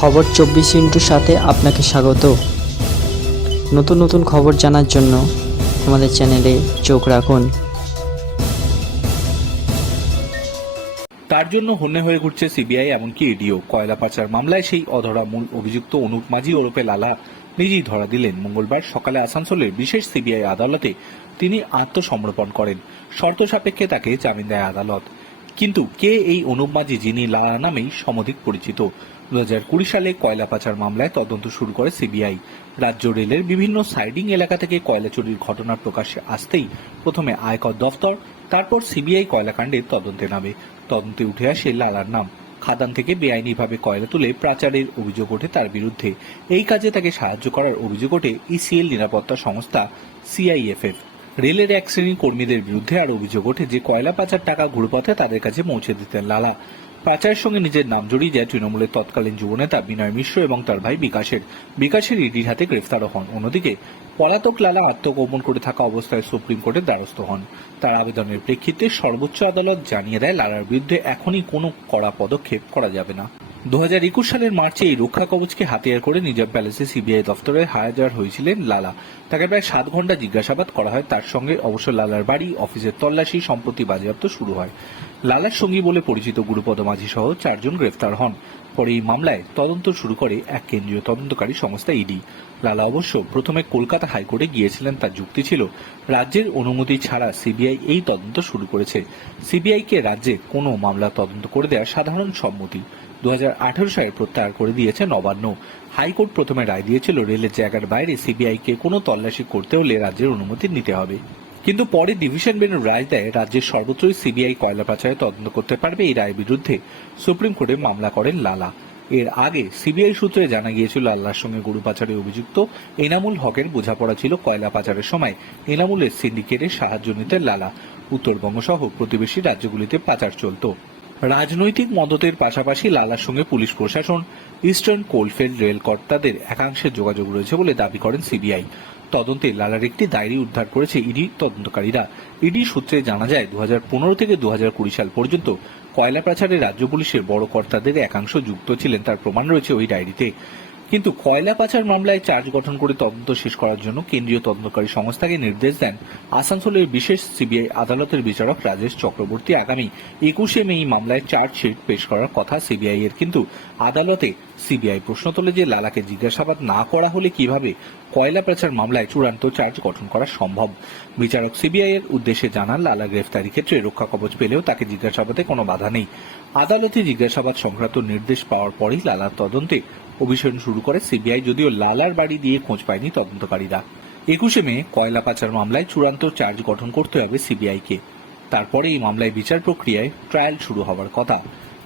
খবর চব্বিশ ইন্টুর সাথে আপনাকে স্বাগত। নতুন নতুন খবর জানার জন্য আমাদের চ্যানেলে চোখ রাখুন। তার জন্য হন্যে হয়ে ঘুরছে সিবিআই এমনকি ইডিও কয়লা পাচার মামলায় সেই অধরা মূল অভিযুক্ত অনুপ মাঝি ওরফে লালা নিজেই ধরা দিলেন। মঙ্গলবার সকালে আসানসোলের বিশেষ সিবিআই আদালতে তিনি আত্মসমর্পণ করেন। শর্ত সাপেক্ষে তাকে জামিন দেয় আদালত। কিন্তু কে এই অনুপ মাঝি যিনি লালা নামেই সমধিক পরিচিত? দু হাজার কুড়ি সালে কয়লা পাচার মামলায় তদন্ত শুরু করে সিবিআই। রাজ্য রেলের বিভিন্ন সাইডিং এলাকা থেকে কয়লা চুরির ঘটনা প্রকাশ্যে আসতেই প্রথমে আয়কর দফতর, তারপর সিবিআই কয়লাকাণ্ডের তদন্তে নামে। তদন্তে উঠে আসে লালার নাম। খাদান থেকে বেআইনিভাবে কয়লা তুলে পাচারের অভিযোগ ওঠে তার বিরুদ্ধে। এই কাজে তাকে সাহায্য করার অভিযোগ ওঠে ইসিএল নিরাপত্তা সংস্থা সিআইএফএফ। রেলের এক শ্রেণির কর্মীদের বিরুদ্ধে আর অভিযোগ ওঠে যে কয়লা পাচার টাকা ঘুরপথে তাদের কাছে পৌঁছে দিতেন লালা। পাচারের সঙ্গে নিজের নাম জড়িয়ে যায় তৃণমূলের তৎকালীন যুবনেতা বিনয় মিশ্র এবং তার ভাই বিকাশের। বিকাশের ইডির হাতে গ্রেফতারও হন। অন্যদিকে, পলাতক লালা আত্মগোপন করে থাকা অবস্থায় সুপ্রিম কোর্টের দ্বারস্থ হন। তার আবেদনের প্রেক্ষিতে সর্বোচ্চ আদালত জানিয়ে দেয়, লালার বিরুদ্ধে এখনই কোনো কড়া পদক্ষেপ করা যাবে না। দু হাজার একুশ সালের মার্চে এই রক্ষা কবচকে হাতিয়ার করে নিজাম প্যালেসে সিবিআই দফতরে হায়াজার হয়েছিলেন লালা। তাকে প্রায় সাত ঘণ্টা জিজ্ঞাসাবাদ করা হয়। তার সঙ্গে অবশ্য লালার বাড়ি, অফিসের তল্লাশি সম্পত্তি বাজেয়াপ্ত শুরু হয়। লালার সঙ্গী বলে পরিচিত গুরুপদ মাঝি সহ চারজন গ্রেফতার হন। পরে এই মামলায় তদন্ত শুরু করে এক কেন্দ্রীয় তদন্তকারী সংস্থা ইডি। লালা অবশ্য প্রথমে কলকাতা হাইকোর্টে গিয়েছিলেন, তার যুক্তি ছিল, রাজ্যের অনুমতি ছাড়া সিবিআই এই তদন্ত শুরু করেছে। সিবিআইকে রাজ্যে কোনো মামলা তদন্ত করে দেওয়া সাধারণ সম্মতি দু সালে প্রত্যাহার করে দিয়েছে নবান্ন। হাইকোর্ট প্রথমে রায় দিয়েছিল, রেলের জায়গার বাইরে সিবিআইকে কোনো তল্লাশি করতে হলে রাজ্যের অনুমতি নিতে হবে। কিন্তু পরে ডিভিশন বেঞ্চ রায় দেয় রাজ্যের সর্বত্রই সিবিআই কয়লা পাচারে তদন্ত করতে পারবে এই রায়ের বিরুদ্ধে। সুপ্রিম কোর্টে মামলা করেন লালা। এর আগে সিবিআই সূত্রে জানা গিয়েছিল আল্লাহর সঙ্গে গরু পাচারে অভিযুক্ত এনামুল হকের বোঝাপড়া ছিল কয়লা পাচারের সময়। এনামুলের সিন্ডিকেটের সাহায্য নিতে লালা। উত্তরবঙ্গ সহ প্রতিবেশী রাজ্যগুলিতে পাচার চলতো। রাজনৈতিক মদতের পাশাপাশি লালার সঙ্গে পুলিশ প্রশাসন, ইস্টার্ন কোলফিল্ড রেল কর্তাদের একাংশের যোগাযোগ রয়েছে বলে দাবি করেন সিবিআই। তদন্তে লালার একটি ডায়েরি উদ্ধার করেছে ইডি তদন্তকারীরা। ইডি সূত্রে জানা যায় দু হাজার পনেরো থেকে দু হাজার কুড়ি সাল পর্যন্ত কয়লা প্রাচারে রাজ্য পুলিশের বড় কর্তাদের একাংশ যুক্ত ছিলেন, তার প্রমাণ রয়েছে ওই ডায়েরিতে। কিন্তু কয়লা পাচার মামলায় চার্জ গঠন করে তদন্ত শেষ করার জন্য কেন্দ্রীয় তদন্তকারী সংস্থাকে নির্দেশ দেন আসানসোলের বিশেষ সিবিআই আদালতের বিচারক রাজেশ চক্রবর্তী আগামী একুশে মে এই মামলায় চার্জশিট পেশ করার কথা সিবিআই এর। কিন্তু আদালতে সিবিআই প্রশ্ন তোলে যে লালাকে জিজ্ঞাসাবাদ না করা হলে কীভাবে কয়লা পাচার মামলায় চূড়ান্ত চার্জ গঠন করা সম্ভব? বিচারক সিবিআই এর উদ্দেশ্যে জানান, লালা গ্রেফতারি ক্ষেত্রে রক্ষা কবচ পেলেও তাকে জিজ্ঞাসাবাদে কোনো বাধা নেই। আদালতে জিজ্ঞাসাবাদ সংক্রান্ত নির্দেশ পাওয়ার পরেই লালার তদন্তে অভিযান শুরু করে সিবিআই, যদিও লালার বাড়ি দিয়ে খোঁজ পায়নি তদন্তকারীরা। একুশে মে কয়লা পাচার মামলায় চূড়ান্ত চার্জ গঠন করতে হবে সিবিআইকে। তারপরে এই মামলায় বিচার প্রক্রিয়ায় ট্রায়াল শুরু হওয়ার কথা।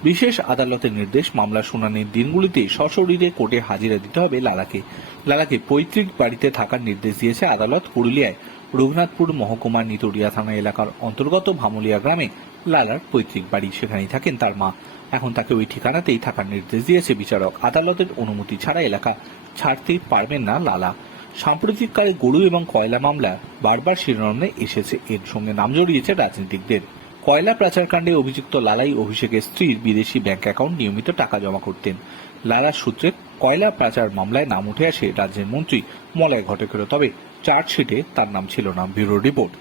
বিশেষ আদালতের নির্দেশ, মামলা শুনানির দিনগুলিতে সশরীরে কোর্টে হাজিরা দিতে হবে লালাকে। লালাকে পৈতৃক বাড়িতে থাকার নির্দেশ দিয়েছে আদালত পুরুলিয়ায়। রঘুনাথপুর মহকুমার নিতরিয়া থানা এলাকার অন্তর্গত ভামুলিয়া গ্রামে লালার পৈতৃক বাড়ি। সেখানেই থাকেন তার মা। এখন তাকে ওই ঠিকানাতেই থাকার নির্দেশ দিয়েছে বিচারক। আদালতের অনুমতি ছাড়া এলাকা ছাড়তে পারবেন না লালা। সাম্প্রতিককালে গরু এবং কয়লা মামলা বারবার শিরোনামে এসেছে। এর সঙ্গে নাম জড়িয়েছে রাজনীতিকদের। কয়লা পাচারকাণ্ডে অভিযুক্ত লালাই অভিষেকের স্ত্রীর বিদেশি ব্যাংক অ্যাকাউন্ট নিয়মিত টাকা জমা করতেন। লালার সূত্রে কয়লা পাচার মামলায় নাম উঠে আসে রাজ্যের মন্ত্রী মলয় ঘটকেরও। তবে চার্জশিটে তার নাম ছিল না ব্যুরো রিপোর্ট।